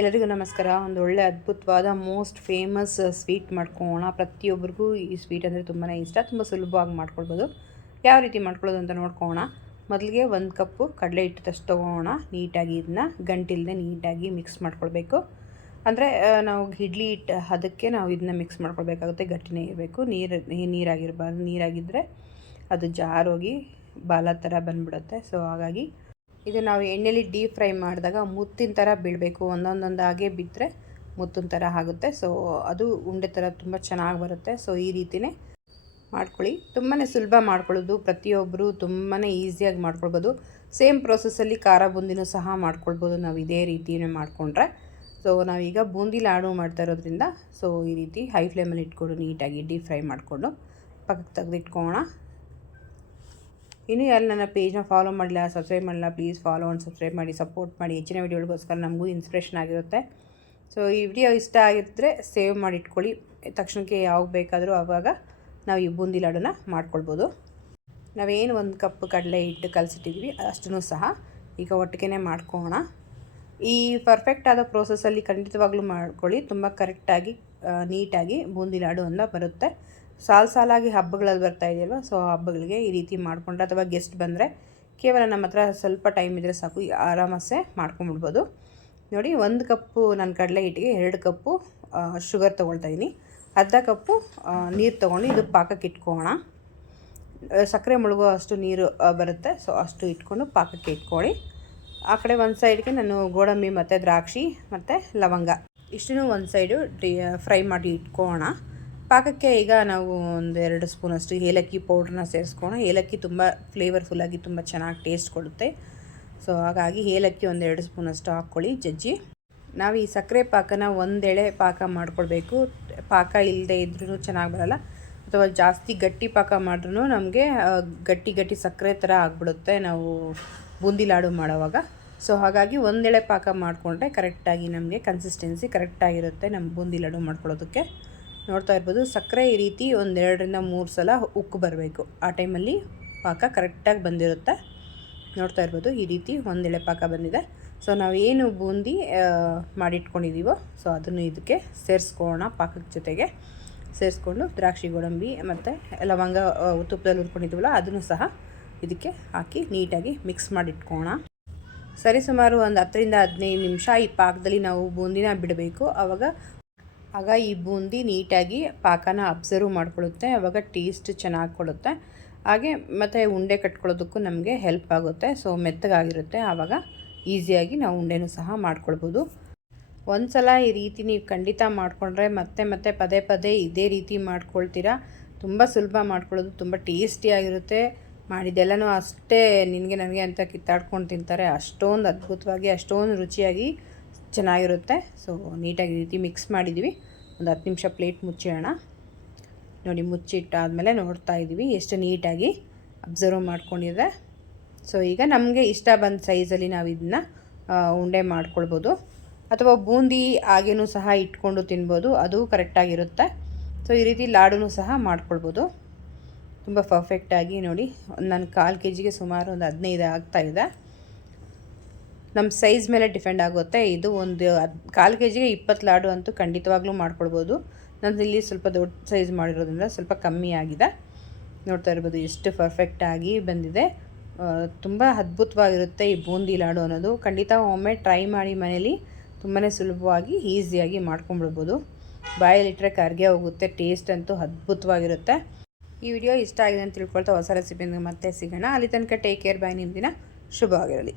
ಎಲ್ಲರಿಗೂ ನಮಸ್ಕಾರ. ಒಂದು ಒಳ್ಳೆ ಅದ್ಭುತವಾದ ಮೋಸ್ಟ್ ಫೇಮಸ್ ಸ್ವೀಟ್ ಮಾಡ್ಕೊಳ್ಳೋಣ. ಪ್ರತಿಯೊಬ್ಬರಿಗೂ ಈ ಸ್ವೀಟ್ ಅಂದರೆ ತುಂಬಾ ಇಷ್ಟ. ತುಂಬ ಸುಲಭವಾಗಿ ಮಾಡ್ಕೊಳ್ಬೋದು. ಯಾವ ರೀತಿ ಮಾಡ್ಕೊಳ್ಳೋದು ಅಂತ ನೋಡ್ಕೊಳ್ಳೋಣ. ಮೊದಲಿಗೆ 1 ಕಪ್ಪು ಕಡಲೆ ಹಿಟ್ಟು ತೊಗೊಳ್ಳೋಣ. ನೀಟಾಗಿ ಇದನ್ನ ಗಂಟಿಲ್ಲದೆ ನೀಟಾಗಿ ಮಿಕ್ಸ್ ಮಾಡ್ಕೊಳ್ಬೇಕು. ಅಂದರೆ ನಾವು ಇಡ್ಲಿ ಹಿಟ್ಟು ಅದಕ್ಕೆ ನಾವು ಇದನ್ನ ಮಿಕ್ಸ್ ಮಾಡ್ಕೊಳ್ಬೇಕಾಗುತ್ತೆ. ಗಟ್ಟಿನೇ ಇರಬೇಕು, ನೀರಾಗಿರಬಾರ್ದು. ನೀರಾಗಿದ್ದರೆ ಅದು ಜಾರೋಗಿ ಬಾಲ ಥರ ಬಂದ್ಬಿಡುತ್ತೆ. ಸೊ ಹಾಗಾಗಿ ಇದು ನಾವು ಎಣ್ಣೆಲಿ ಡೀಪ್ ಫ್ರೈ ಮಾಡಿದಾಗ ಮುತ್ತಿನ ಥರ ಬೀಳಬೇಕು. ಒಂದೊಂದಾಗೆ ಬಿದ್ದರೆ ಮುತ್ತಿನ ಥರ ಆಗುತ್ತೆ. ಸೊ ಅದು ಉಂಡೆ ಥರ ತುಂಬ ಚೆನ್ನಾಗಿ ಬರುತ್ತೆ. ಸೊ ಈ ರೀತಿಯೇ ಮಾಡ್ಕೊಳ್ಳಿ. ತುಂಬಾ ಸುಲಭ ಮಾಡ್ಕೊಳ್ಳೋದು. ಪ್ರತಿಯೊಬ್ಬರು ತುಂಬಾ ಈಸಿಯಾಗಿ ಮಾಡ್ಕೊಳ್ಬೋದು. ಸೇಮ್ ಪ್ರೊಸೆಸ್ಸಲ್ಲಿ ಖಾರ ಬೂಂದಿನೂ ಸಹ ಮಾಡ್ಕೊಳ್ಬೋದು ನಾವು ಇದೇ ರೀತಿಯೇ ಮಾಡಿಕೊಂಡ್ರೆ. ಸೊ ನಾವೀಗ ಬೂಂದಿ ಲಾಡು ಮಾಡ್ತಾ ಇರೋದ್ರಿಂದ ಸೊ ಈ ರೀತಿ ಹೈ ಫ್ಲೇಮಲ್ಲಿ ಇಟ್ಕೊಂಡು ನೀಟಾಗಿ ಡೀಪ್ ಫ್ರೈ ಮಾಡಿಕೊಂಡು ಪಕ್ಕಕ್ಕೆ ತೆಗೆದಿಟ್ಕೊಳ್ಳೋಣ. ಇನ್ನೂ ಯಾರು ನನ್ನ ಪೇಜ್ನ ಫಾಲೋ ಮಾಡಿಲ್ಲ, ಸಬ್ಸ್ಕ್ರೈಬ್ ಮಾಡಿಲ್ಲ, ಪ್ಲೀಸ್ ಫಾಲೋ ಆ್ಯಂಡ್ ಸಬ್ಸ್ಕ್ರೈಬ್ ಮಾಡಿ, ಸಪೋರ್ಟ್ ಮಾಡಿ. ಹೆಚ್ಚಿನ ವೀಡಿಯೋಗಳಿಗೋಸ್ಕರ ನಮಗೂ ಇನ್ಸ್ಪಿರೇಷನ್ ಆಗಿರುತ್ತೆ. ಸೊ ಈ ವಿಡಿಯೋ ಇಷ್ಟ ಆಗಿದ್ದರೆ ಸೇವ್ ಮಾಡಿ ಇಟ್ಕೊಳ್ಳಿ. ತಕ್ಷಣಕ್ಕೆ ಯಾವಾಗ ಬೇಕಾದರೂ ಆವಾಗ ನಾವು ಈ ಬೂಂದಿ ಲಾಡನ್ನ ಮಾಡ್ಕೊಳ್ಬೋದು. ನಾವೇನು 1 ಕಪ್ ಕಡಲೆ ಹಿಟ್ಟು ಕಲಸಿಟ್ಟಿದ್ವಿ ಅಷ್ಟನ್ನು ಸಹ ಈಗ ಒಟ್ಟಿಗೆ ಮಾಡ್ಕೊಳ್ಳೋಣ. ಈ ಪರ್ಫೆಕ್ಟ್ ಆದ ಪ್ರೋಸೆಸ್ಸಲ್ಲಿ ಖಂಡಿತವಾಗ್ಲೂ ಮಾಡ್ಕೊಳ್ಳಿ. ತುಂಬ ಕರೆಕ್ಟಾಗಿ ನೀಟಾಗಿ ಬೂಂದಿ ಲಾಡು ಅಂತ ಬರುತ್ತೆ. ಸಾಲಾಗಿ ಹಬ್ಬಗಳಲ್ಲಿ ಬರ್ತಾ ಇದೆಯಲ್ವ, ಸೊ ಹಬ್ಬಗಳಿಗೆ ಈ ರೀತಿ ಮಾಡಿಕೊಂಡ್ರೆ ಅಥವಾ ಗೆಸ್ಟ್ ಬಂದರೆ ಕೇವಲ ನಮ್ಮ ಹತ್ರ ಸ್ವಲ್ಪ ಟೈಮ್ ಇದ್ದರೆ ಸಾಕು, ಆರಾಮಸೆ ಮಾಡ್ಕೊಂಬಿಡ್ಬೋದು. ನೋಡಿ, 1 ಕಪ್ಪು ನನ್ನ ಕಡಲೆ ಹಿಟ್ಟಿಗೆ 2 ಕಪ್ಪು ಶುಗರ್ ತೊಗೊಳ್ತಾಯಿದ್ದೀನಿ. ಅರ್ಧ ಕಪ್ಪು ನೀರು ತೊಗೊಂಡು ಇದು ಪಾಕಕ್ಕೆ ಇಟ್ಕೊಳ್ಳೋಣ. ಸಕ್ಕರೆ ಮುಳುಗೋ ಅಷ್ಟು ನೀರು ಬರುತ್ತೆ. ಸೊ ಅಷ್ಟು ಇಟ್ಕೊಂಡು ಪಾಕಕ್ಕೆ ಇಟ್ಕೊಳ್ಳಿ. ಆ ಕಡೆ ಒಂದು ಸೈಡ್ಗೆ ನಾನು ಗೋಡಂಬಿ ಮತ್ತು ದ್ರಾಕ್ಷಿ ಮತ್ತು ಲವಂಗ ಇಷ್ಟನ್ನು ಒಂದು ಸೈಡು ಫ್ರೈ ಮಾಡಿ ಇಟ್ಕೊಳ್ಳೋಣ. ಪಾಕಕ್ಕೆ ಈಗ ನಾವು 1-2 ಸ್ಪೂನಷ್ಟು ಏಲಕ್ಕಿ ಪೌಡ್ರನ್ನ ಸೇರಿಸ್ಕೊಳ್ಳೋಣ. ಏಲಕ್ಕಿ ತುಂಬ ಫ್ಲೇವರ್ಫುಲ್ಲಾಗಿ ತುಂಬ ಚೆನ್ನಾಗಿ ಟೇಸ್ಟ್ ಕೊಡುತ್ತೆ. ಸೊ ಹಾಗಾಗಿ ಏಲಕ್ಕಿ 1-2 ಸ್ಪೂನಷ್ಟು ಹಾಕ್ಕೊಳ್ಳಿ ಜಜ್ಜಿ. ನಾವು ಈ ಸಕ್ಕರೆ ಪಾಕನ ಒಂದೆಳೆ ಪಾಕ ಮಾಡ್ಕೊಳ್ಬೇಕು. ಪಾಕ ಇಲ್ಲದೆ ಇದ್ರೂ ಚೆನ್ನಾಗಿ ಬರೋಲ್ಲ, ಅಥವಾ ಜಾಸ್ತಿ ಗಟ್ಟಿ ಪಾಕ ಮಾಡಿದ್ರೂ ನಮಗೆ ಗಟ್ಟಿ ಸಕ್ಕರೆ ಥರ ಆಗಿಬಿಡುತ್ತೆ ನಾವು ಬೂಂದಿ ಲಾಡು ಮಾಡೋವಾಗ. ಸೊ ಹಾಗಾಗಿ ಒಂದೆಳೆ ಪಾಕ ಮಾಡಿಕೊಂಡ್ರೆ ಕರೆಕ್ಟಾಗಿ ನಮಗೆ ಕನ್ಸಿಸ್ಟೆನ್ಸಿ ಕರೆಕ್ಟಾಗಿರುತ್ತೆ ನಮ್ಮ ಬೂಂದಿ ಲಾಡು ಮಾಡ್ಕೊಳ್ಳೋದಕ್ಕೆ. ನೋಡ್ತಾ ಇರ್ಬೋದು, ಸಕ್ಕರೆ ಈ ರೀತಿ 2-3 ಸಲ ಉಕ್ಕು ಬರಬೇಕು. ಆ ಟೈಮಲ್ಲಿ ಪಾಕ ಕರೆಕ್ಟಾಗಿ ಬಂದಿರುತ್ತೆ. ನೋಡ್ತಾ ಇರ್ಬೋದು, ಈ ರೀತಿ ಒಂದೆಳೆ ಪಾಕ ಬಂದಿದೆ. ಸೊ ನಾವೇನು ಬೂಂದಿ ಮಾಡಿಟ್ಕೊಂಡಿದ್ದೀವೋ ಸೊ ಅದನ್ನು ಇದಕ್ಕೆ ಸೇರಿಸ್ಕೊಳ್ಳೋಣ. ಪಾಕದ ಜೊತೆಗೆ ಸೇರಿಸ್ಕೊಂಡು ದ್ರಾಕ್ಷಿ, ಗೋಡಂಬಿ ಮತ್ತು ಲವಂಗ ತುಪ್ಪದಲ್ಲಿ ಹುರ್ಕೊಂಡಿದ್ದೀವಲ್ಲ ಅದನ್ನು ಸಹ ಇದಕ್ಕೆ ಹಾಕಿ ನೀಟಾಗಿ ಮಿಕ್ಸ್ ಮಾಡಿಟ್ಕೊಳ್ಳೋಣ. ಸರಿಸುಮಾರು ಒಂದು 10-15 ನಿಮಿಷ ಈ ಪಾಕದಲ್ಲಿ ನಾವು ಬೂಂದಿನ ಬಿಡಬೇಕು. ಆಗ ಈ ಬೂಂದಿ ನೀಟಾಗಿ ಪಾಕನ ಅಬ್ಸರ್ವ್ ಮಾಡ್ಕೊಳ್ಳುತ್ತೆ. ಆವಾಗ ಟೇಸ್ಟ್ ಚೆನ್ನಾಗಿ ಕೊಡುತ್ತೆ. ಹಾಗೆ ಮತ್ತು ಉಂಡೆ ಕಟ್ಕೊಳ್ಳೋದಕ್ಕೂ ನಮಗೆ ಹೆಲ್ಪ್ ಆಗುತ್ತೆ. ಸೊ ಮೆತ್ತಗಾಗಿರುತ್ತೆ. ಆವಾಗ ಈಸಿಯಾಗಿ ನಾವು ಉಂಡೆನೂ ಸಹ ಮಾಡ್ಕೊಳ್ಬೋದು. ಒಂದು ಸಲ ಈ ರೀತಿ ನೀವು ಖಂಡಿತ ಮಾಡಿಕೊಂಡ್ರೆ ಮತ್ತೆ ಪದೇ ಇದೇ ರೀತಿ ಮಾಡ್ಕೊಳ್ತೀರಾ. ತುಂಬ ಸುಲಭ ಮಾಡ್ಕೊಳ್ಳೋದು, ತುಂಬ ಟೇಸ್ಟಿಯಾಗಿರುತ್ತೆ. ಮಾಡಿದ್ದೆಲ್ಲನೂ ಅಷ್ಟೇ ನಿನಗೆ ನನಗೆ ಅಂತ ಕಿತ್ತಾಡ್ಕೊಂಡು ತಿಂತಾರೆ. ಅಷ್ಟೊಂದು ಅದ್ಭುತವಾಗಿ ಅಷ್ಟೊಂದು ರುಚಿಯಾಗಿ ಚೆನ್ನಾಗಿರುತ್ತೆ. ಸೊ ನೀಟಾಗಿ ಈ ರೀತಿ ಮಿಕ್ಸ್ ಮಾಡಿದ್ದೀವಿ. ಒಂದು 10 ನಿಮಿಷ ಪ್ಲೇಟ್ ಮುಚ್ಚಿಡೋಣ. ನೋಡಿ, ಮುಚ್ಚಿಟ್ಟಾದಮೇಲೆ ನೋಡ್ತಾ ಇದ್ದೀವಿ ಎಷ್ಟು ನೀಟಾಗಿ ಅಬ್ಸರ್ವ್ ಮಾಡ್ಕೊಂಡಿದೆ. ಸೊ ಈಗ ನಮಗೆ ಇಷ್ಟ ಬಂದ ಸೈಜಲ್ಲಿ ನಾವು ಇದನ್ನ ಉಂಡೆ ಮಾಡ್ಕೊಳ್ಬೋದು, ಅಥವಾ ಬೂಂದಿ ಹಾಗೇನೂ ಸಹ ಇಟ್ಕೊಂಡು ತಿನ್ಬೋದು, ಅದು ಕರೆಕ್ಟಾಗಿರುತ್ತೆ. ಸೊ ಈ ರೀತಿ ಲಾಡೂ ಸಹ ಮಾಡ್ಕೊಳ್ಬೋದು ತುಂಬ ಪರ್ಫೆಕ್ಟಾಗಿ. ನೋಡಿ, ನನ್ನ 1/4 kgಗೆ ಸುಮಾರು ಒಂದು 15 ಆಗ್ತಾಯಿದೆ. ನಮ್ಮ ಸೈಜ್ ಮೇಲೆ ಡಿಪೆಂಡ್ ಆಗುತ್ತೆ. ಇದು ಒಂದು 1/4 kgಗೆ 20 ಲಾಡು ಅಂತೂ ಖಂಡಿತವಾಗ್ಲೂ ಮಾಡ್ಕೊಳ್ಬೋದು. ನಂದು ಇಲ್ಲಿ ಸ್ವಲ್ಪ ದೊಡ್ಡ ಸೈಜ್ ಮಾಡಿರೋದ್ರಿಂದ ಸ್ವಲ್ಪ ಕಮ್ಮಿ ಆಗಿದೆ. ನೋಡ್ತಾ ಇರ್ಬೋದು ಎಷ್ಟು ಪರ್ಫೆಕ್ಟಾಗಿ ಬಂದಿದೆ. ತುಂಬ ಅದ್ಭುತವಾಗಿರುತ್ತೆ ಈ ಬೂಂದಿ ಲಾಡು ಅನ್ನೋದು. ಖಂಡಿತ ಒಮ್ಮೆ ಟ್ರೈ ಮಾಡಿ ಮನೇಲಿ. ತುಂಬಾ ಸುಲಭವಾಗಿ ಈಸಿಯಾಗಿ ಮಾಡ್ಕೊಂಡ್ಬಿಡ್ಬೋದು. ಬಾಯಲ್ಲಿಟ್ಟರೆ ಕರ್ಗೆ ಹೋಗುತ್ತೆ. ಟೇಸ್ಟ್ ಅಂತೂ ಅದ್ಭುತವಾಗಿರುತ್ತೆ. ಈ ವಿಡಿಯೋ ಇಷ್ಟ ಆಗಿದೆ ಅಂತ ತಿಳ್ಕೊಳ್ತಾ ಹೊಸ ರೆಸಿಪಿಯಿಂದ ಮತ್ತೆ ಸಿಗೋಣ. ಅಲ್ಲಿ ತನಕ ಟೇಕ್ ಕೇರ್, ಬೈ. ನಿಮ್ಮ ದಿನ ಶುಭವಾಗಿರಲಿ.